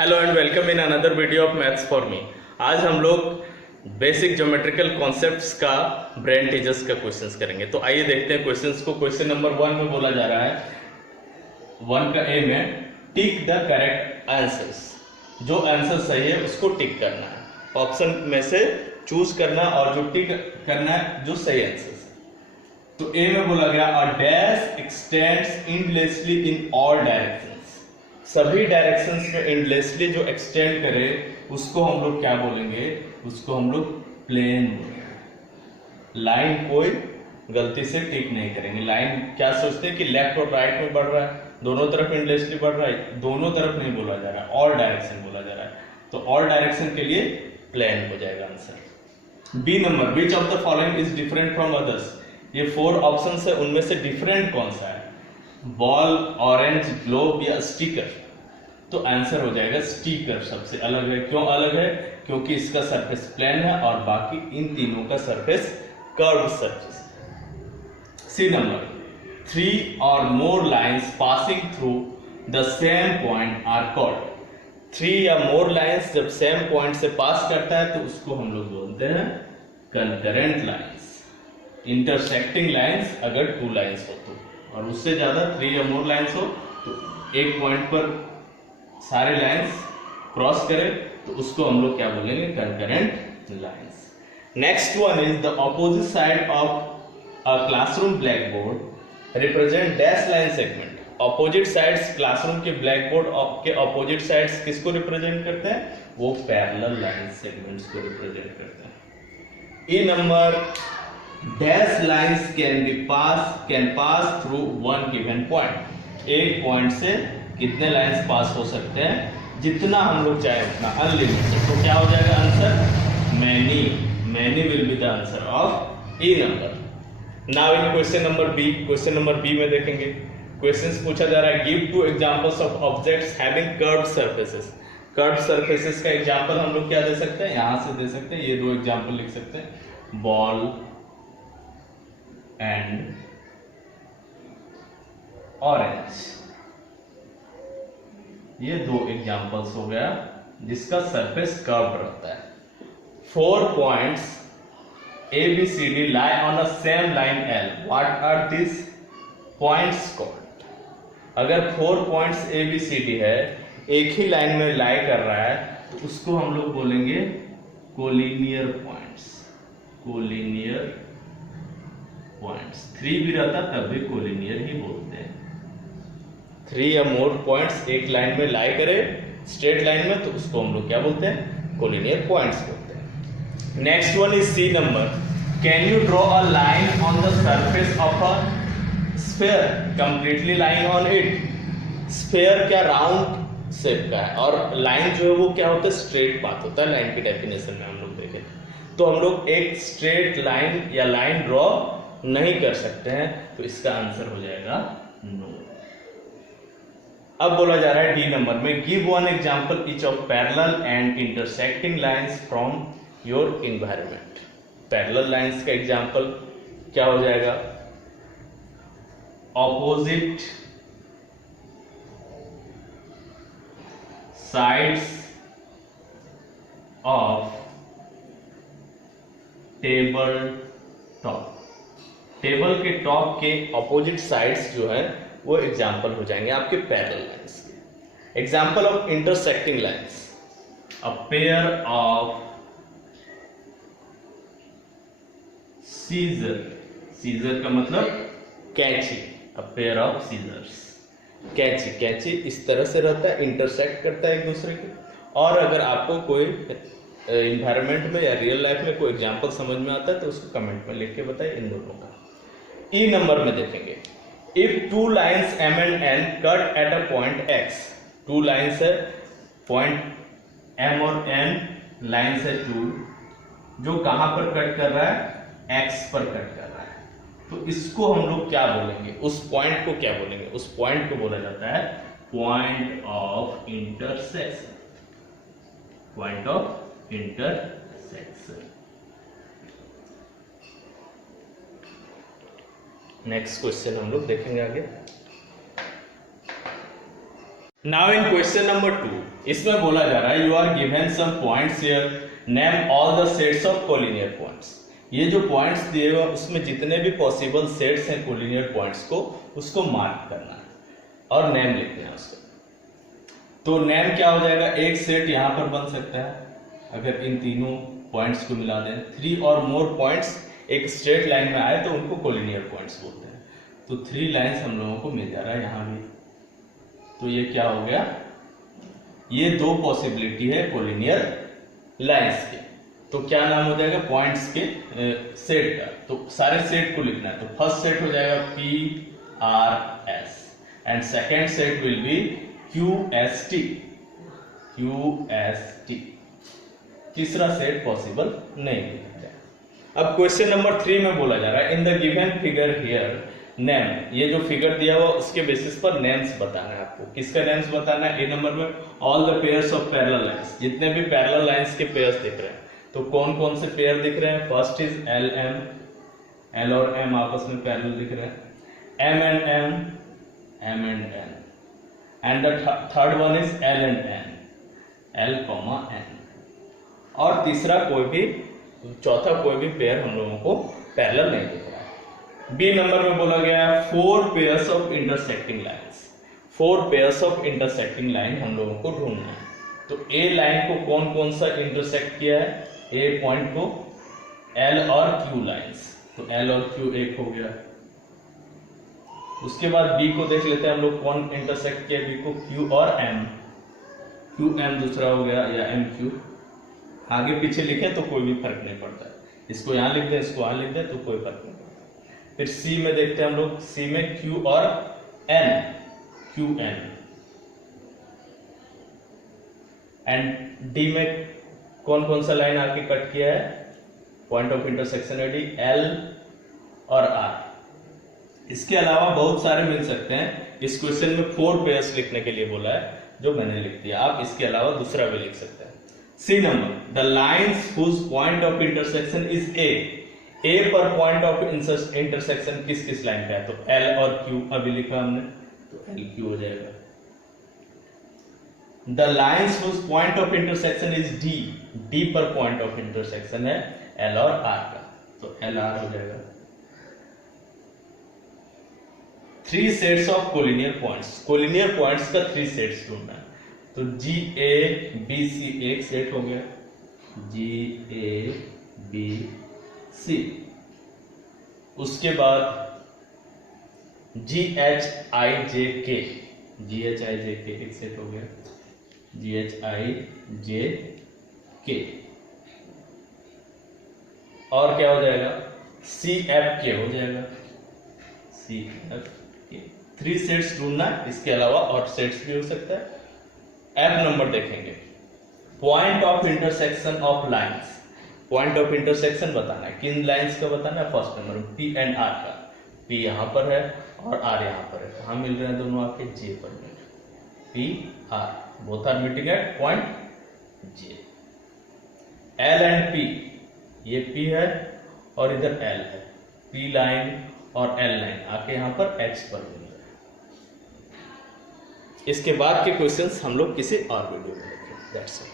Hello and welcome in another video of maths for me. आज हम लोग basic geometrical concepts का brain teachers का क्वेश्चंस करेंगे। तो आइए देखते हैं क्वेश्चंस को। क्वेश्चन नंबर 1 में बोला जा रहा है, 1 का ए में टिक द करेक्ट आंसर्स। जो आंसर सही है उसको टिक करना है, ऑप्शन में से चूज करना और जो टिक करना है जो सही आंसर। तो ए में बोला गया a dash x tends endlessly in all directions. सभी डायरेक्शंस में एंडलेसली जो एक्सटेंड करे उसको हम लोग क्या बोलेंगे? उसको हम लोग प्लेन बोलेंगे। लाइन कोई गलती से टिक नहीं करेंगे। लाइन क्या सोचते हैं कि लेफ्ट और राइट में बढ़ रहा है, दोनों तरफ एंडलेसली बढ़ रहा है, दोनों तरफ नहीं बोला जा रहा है, ऑल डायरेक्शन बोला जा रहा है। तो ऑल डायरेक्शन के लिए प्लेन हो जाएगा answer. B number, which of the following is different from others. ये 4 ऑप्शन है, उनमें से डिफरेंट कौन सा है? बॉल, ऑरेंज, ग्लोब या स्टिकर। तो आंसर हो जाएगा स्टिकर सबसे अलग है। क्यों अलग है? क्योंकि इसका सरफेस प्लेन है और बाकी इन तीनों का surface curve surface. C number, 3 और more lines passing through the same point are called. 3 या मोर लाइंस जब सेम पॉइंट से पास करता है तो उसको हम लोग बोलते हैं कंकरेंट लाइंस। इंटरसेक्टिंग लाइंस अगर 2 लाइंस हो तो, और उससे ज्यादा 3 या मोर लाइंस हो तो एक पॉइंट पर सारे लाइंस क्रॉस करें तो उसको हम लोग क्या बोलेंगे? Concurrent lines. Next one is the opposite side of a classroom black board represent dash line segment. Opposite sides classroom के ब्लैक बोर्ड के ऑपोजिट साइड्स किसको रिप्रेजेंट करते हैं? वो पैरेलल लाइन सेगमेंट्स को रिप्रेजेंट करते हैं। E number, dash lines can pass through one given point. एक पॉइंट से कितने लाइंस पास हो सकते हैं? जितना हम लोग चाहे उतना, अनलिमिटेड। तो क्या हो जाएगा answer? Many. Many will be the answer of E number. Now in question number B. Question number B में देखेंगे, क्वेश्चंस पूछा जा रहा है, give 2 examples of objects having curved surfaces. Curved surfaces का एग्जांपल हम लोग क्या दे सकते हैं? यहां से दे सकते हैं, ये 2 एग्जांपल लिख सकते हैं, बॉल एंड ऑरेंज। ये 2 एग्जांपल्स हो गया जिसका सरफेस कर्व रहता है। 4 points A B C D lie on a same line L, what are this points called. अगर 4 points A B C D है, एक ही लाइन में लाई कर रहा है, तो उसको हम लोग बोलेंगे कोलिनियर पॉइंट्स। कोलिनियर पॉइंट्स 3 भी रहता तब भी कोलिनियर ही बोलते हैं। 3 या मोर पॉइंट्स एक लाइन में लाई करे स्ट्रेट लाइन में, तो उसको हम लोग क्या बोलते हैं? कोलिनियर पॉइंट्स बोलते हैं। Next one is C number, can you draw a line on the surface of a sphere completely lying on it. Sphere क्या राउंड शेप का है, और लाइन जो है वो क्या होता है? स्ट्रेट पाथ होता है। लाइन की डेफिनेशन में हम लोग देखें तो हम लोग एक स्ट्रेट लाइन या लाइन ड्रॉ नहीं कर सकते हैं, तो इसका आंसर हो जाएगा नो। अब बोला जा रहा है डी नंबर में, give 1 example each of parallel and intersecting lines from your environment. Parallel lines का एग्जांपल क्या हो जाएगा? Opposite sides of table top. Table के टॉप के ऑपोजिट साइड्स जो है वो एग्जाम्पल हो जाएंगे आपके पैरेलल लाइंस के। Example of intersecting lines, a pair of scissor. Scissor का मतलब कैंची। अ पेयर ऑफ सीजर्स, कैंची। कैंची इस तरह से रहता है, इंटरसेक्ट करता है एक दूसरे के। और अगर आपको कोई इन्वायरमेंट में या रियल लाइफ में कोई एग्जाम्पल समझ में आता है तो उसको कमेंट में लिख के बताइए इन दोनों का। ई नंबर में देखेंगे, if 2 lines M and N cut at a point X, 2 lines है, point M और N lines है 2, जो कहां पर कट कर रहा है? X पर कट कर रहा है। तो इसको हम लोग क्या बोलेंगे? उस पॉइंट को क्या बोलेंगे? उस पॉइंट को बोला जाता है point of intersection. Point of intersection. Next question हम लोग देखेंगे आगे। नाउ इन क्वेश्चन नंबर 2 इसमें बोला जा रहा है you are given some points here, name all the sets of collinear points. ये जो पॉइंट्स दिए हुए उसमें जितने भी पॉसिबल सेट्स हैं कोलिनियर पॉइंट्स को, उसको मार्क करना है और नेम लिखना है उसका। तो नेम क्या हो जाएगा, एक सेट यहां पर बन सकता है अगर इन तीनों पॉइंट्स को मिला दें। 3 और मोर पॉइंट्स एक स्ट्रेट लाइन में आए तो उनको कोलिनियर पॉइंट्स बोलते हैं। तो 3 लाइंस हम लोगों को मिल जा रहा है यहां भी। तो ये क्या हो गया, ये 2 पॉसिबिलिटी है कोलिनियर लाइंस के। तो क्या नाम हो जाएगा पॉइंट्स के सेट का। तो सारे सेट को लिखना है। तो फर्स्ट सेट हो जाएगा PRS and second set will be QST। तीसरा सेट पॉसिबल नहीं है। अब क्वेश्चन नंबर 3 में बोला जा रहा है in the given figure here name, ये जो फिगर दिया हुआ उसके बेसिस पर नेम्स बताना है आपको। किसका नेम्स बताना है, ए नंबर में all the pairs of parallel lines, जितने भी पैरेलल लाइंस के पेयर्स दिख रहे हैं। तो कौन कौन से पेयर दिख रहे हैं, फर्स्ट इज LM, L और M आपस में पैरेलल दिख रहे हैं, M and N, and the third one is L and N, L, N। और तीसरा कोई भी, चौथा कोई भी पेयर हम लोगों को पैरेलल नहीं दिख रहा है। बी नंबर में बोला गया है 4 pairs of intersecting lines. 4 pairs of intersecting line हम लोगों को ढूंढना है। तो ए लाइन को कौन कौन सा इंटरसेक्ट किया है, ए पॉइंट को L और Q लाइंस। तो L और Q एक हो गया। उसके बाद बी को देख लेते हैं हम लोग, कौन इंटरसेक्ट किया बी को, Q और M। QM दूसरा हो गया या MQ। आगे पीछे लिखे तो कोई भी फर्क नहीं पड़ता है, इसको यहां लिख दें इसको वहां लिख दें तो कोई फर्क नहीं पड़ता। फिर सी में देखते हैं हम लोग, सी में Q और N, QN। एंड डी में कौन कौन सा लाइन आके कट किया है, पॉइंट ऑफ इंटरसेक्शन है डी, L और R। इसके अलावा बहुत सारे मिल सकते हैं। इस क्वेश्चन में 4 पेयर्स लिखने के लिए बोला है जो मैंने लिख दिया, आप इसके अलावा दूसरा भी लिख सकते हैं। C number, the lines whose point of intersection is A. A पर पॉइंट ऑफ इंटरसेक्शन किस किस लाइन का है, तो L और Q अभी लिखा हमने, तो LQ हो जाएगा। The lines whose point of intersection is D, D पर पॉइंट ऑफ इंटरसेक्शन है L और R का, तो LR हो जाएगा। 3 sets of collinear points, collinear points का 3 सेट्स ढूंढना है। तो GABC एक सेट हो गया, GABC। उसके बाद GHIJK एक सेट हो गया, GHIJK। और क्या हो जाएगा, CFK हो जाएगा, CFK। 3 सेट्स ढूंढना, इसके अलावा और सेट्स भी हो सकता है। F नंबर देखेंगे, point of intersection of lines. Point of intersection बताना है, किन लाइंस का बताना है, first number P and R का। P यहां पर है और R यहां पर है, कहां मिल रहे हैं दोनों आपके, J पर मिल रहे हैं। P R both are meeting at point J। L and P, ये P है और इधर L है, P लाइन और L लाइन आके यहां पर H पर मिल रहे हैं। इसके बाद के क्वेश्चंस हम लोग किसी और वीडियो में देखेंगे। That's all.